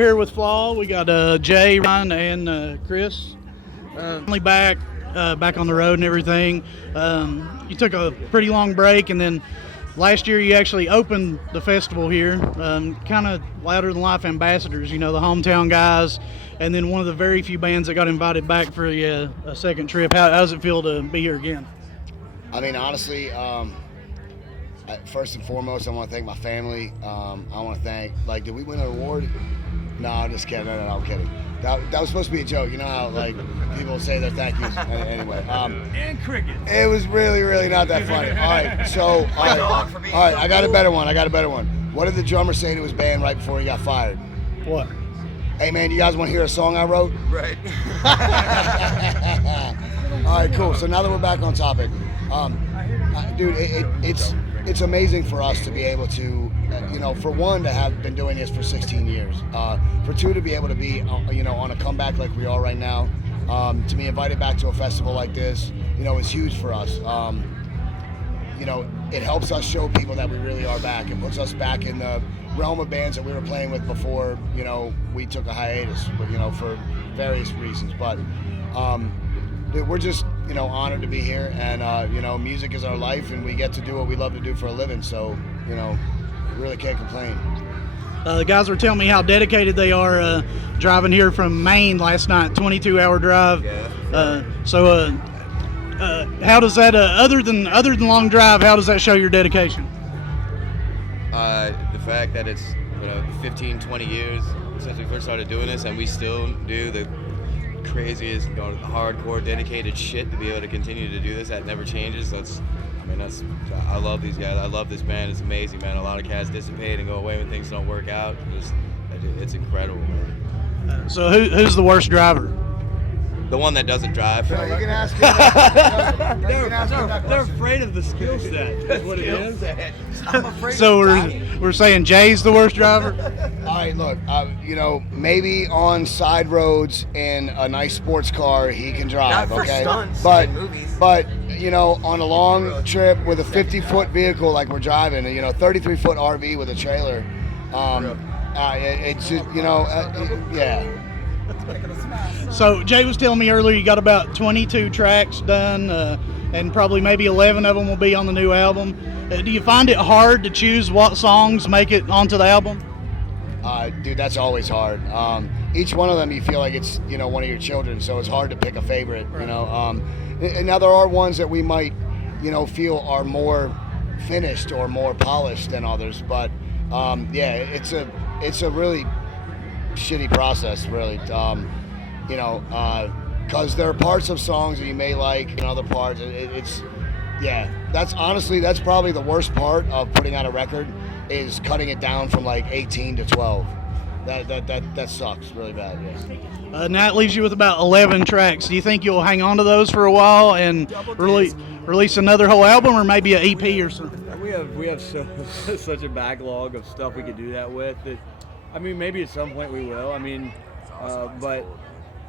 Here with Flaw, we got Jay, Ryan, and Chris. Finally back on the road and everything. You took a pretty long break, and then last year you actually opened the festival here. Kind of louder than life ambassadors, the hometown guys, and then one of the very few bands that got invited back for a second trip. How does it feel to be here again? I mean, honestly, first and foremost, I want to thank my family. I want to thank, did we win an award? No, I'm just kidding. No, I'm kidding. That was supposed to be a joke. You know how, people say their thank yous. Anyway. And cricket. It was really, really not that funny. All right, so, all right, I got a better one. What did the drummer say to his band right before he got fired? What? Hey, man, you guys want to hear a song I wrote? Right. All right, cool. So now that we're back on topic, dude, it's amazing for us to be able to, for one, to have been doing this for 16 years. For two, to be able to be, on a comeback like we are right now. To be invited back to a festival like this, is huge for us. It helps us show people that we really are back. It puts us back in the realm of bands that we were playing with before, we took a hiatus, for various reasons. But dude, we're just, honored to be here, and music is our life, and we get to do what we love to do for a living. So, we really can't complain. The guys were telling me how dedicated they are driving here from Maine last night, 22-hour drive. Yeah. How does that, other than long drive, how does that show your dedication? The fact that it's 15, 20 years since we first started doing this, and we still do the craziest, hardcore, dedicated shit to be able to continue to do this. That never changes. I love these guys. I love this band. It's amazing, man. A lot of cats dissipate and go away when things don't work out. It's incredible, man. So who's the worst driver? The one that doesn't drive. You can ask him. They're afraid of the skill set. That's what it is. I'm afraid. So we're saying Jay's the worst driver? All right, look, maybe on side roads in a nice sports car he can drive, Not for okay? stunts but in movies. but on a long trip with a 50-foot vehicle like we're driving, a 33-foot RV with a trailer, it's just, yeah. So Jay was telling me earlier you got about 22 tracks done, and probably maybe 11 of them will be on the new album. Do you find it hard to choose what songs make it onto the album? Dude, that's always hard. Each one of them you feel like it's one of your children, so it's hard to pick a favorite. And now there are ones that we might feel are more finished or more polished than others, but it's a really shitty process, really. Because there are parts of songs that you may like and other parts. That's probably the worst part of putting out a record, is cutting it down from 18 to 12. That sucks really bad. Yeah. Now it leaves you with about 11 tracks. Do you think you'll hang on to those for a while and release another whole album, or maybe an EP or something? We have such a backlog of stuff we could do that with. That, maybe at some point we will. But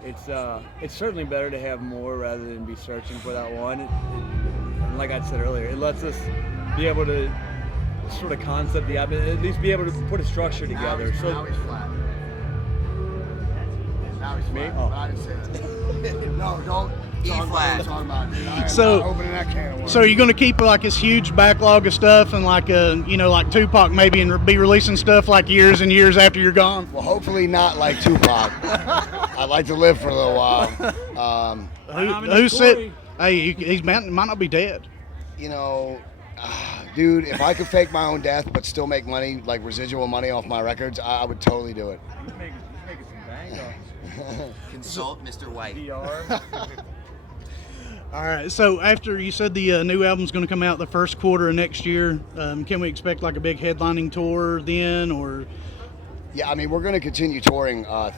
it's certainly better to have more rather than be searching for that one. And like I said earlier, it lets us be able to sort of concept the album, at least be able to put a structure together. Now he's flat. Now he's flat. Oh. But I didn't say that. No, don't. E flat. So- opening that can of worms. So are you going to keep this huge backlog of stuff and like Tupac maybe, and be releasing stuff years and years after you're gone? Well, hopefully not like Tupac. I'd like to live for a little while. Who said? Hey, he might not be dead. Dude, if I could fake my own death but still make money, like residual money off my records, I would totally do it. He's making some bang Consult Mr. White. PR. All right. So after you said the new album's going to come out the first quarter of next year, can we expect a big headlining tour then, or? Yeah, we're going to continue touring, all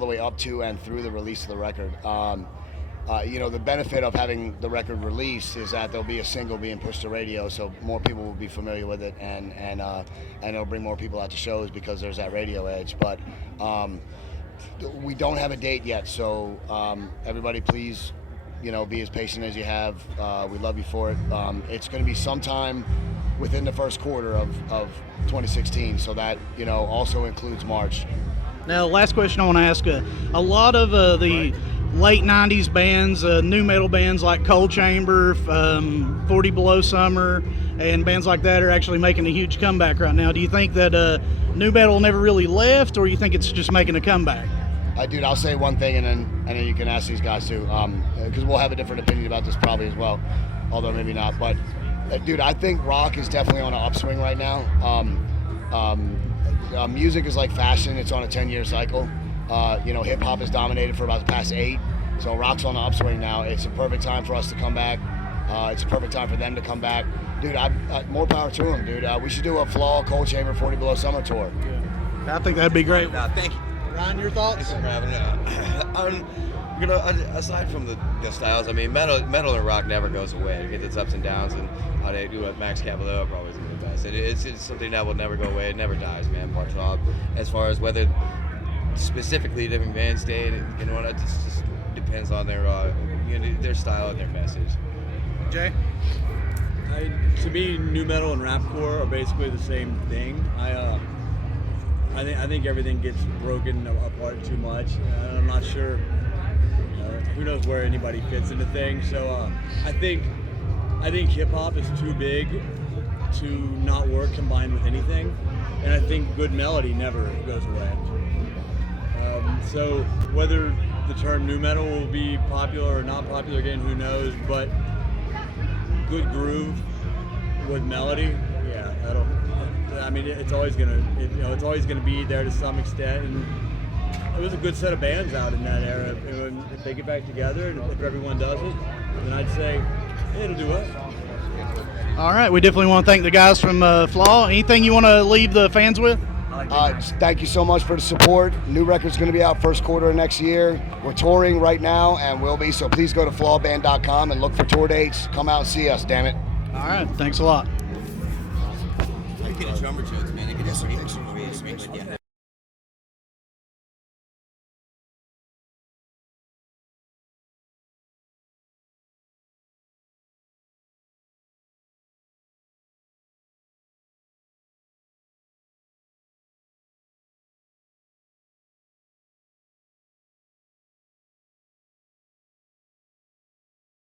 the way up to and through the release of the record. The benefit of having the record released is that there'll be a single being pushed to radio, so more people will be familiar with it, and it'll bring more people out to shows because there's that radio edge. But we don't have a date yet, so everybody please, be as patient as you have. We love you for it. It's going to be sometime within the first quarter of 2016, so that also includes March. Now, last question I want to ask: a lot of the late '90s bands, new metal bands like Cold Chamber, 40 Below Summer, and bands like that are actually making a huge comeback right now. Do you think that new metal never really left, or you think it's just making a comeback? Dude, I'll say one thing, and then you can ask these guys too, because we'll have a different opinion about this probably as well, although maybe not. But dude, I think rock is definitely on an upswing right now. Music is like fashion; it's on a 10-year cycle. Hip hop has dominated for about the past 8, so rock's on the upswing now. It's a perfect time for us to come back. It's a perfect time for them to come back, dude. More power to them, dude. We should do a Flaw, Cold Chamber, 40 Below Summer tour. I think that'd be great. Thank you. Ryan, your thoughts? Thanks for having me. Aside from the styles, I mean, metal and rock never goes away. It gets its ups and downs, and how they do it. Max Cavalera probably is the best. It's something that will never go away. It never dies, man. Part top. As far as whether specifically different bands stay, it just depends on their style and their message. Jay? To me, new metal and rapcore are basically the same thing. I think everything gets broken apart too much. I'm not sure. Who knows where anybody fits into things? So I think hip hop is too big to not work combined with anything, and I think good melody never goes away. So whether the term new metal will be popular or not popular again, who knows? But good groove with melody, yeah, that'll. I mean, it's always gonna be there to some extent, and it was a good set of bands out in that era. If they get back together, and if everyone does it, then I'd say it'll do it. All right, we definitely want to thank the guys from Flaw. Anything you want to leave the fans with? Thank you so much for the support. New record's going to be out first quarter of next year. We're touring right now, and will be. So please go to flawband.com and look for tour dates. Come out and see us, damn it. All right, thanks a lot. I get a drummer jokes, man. I get a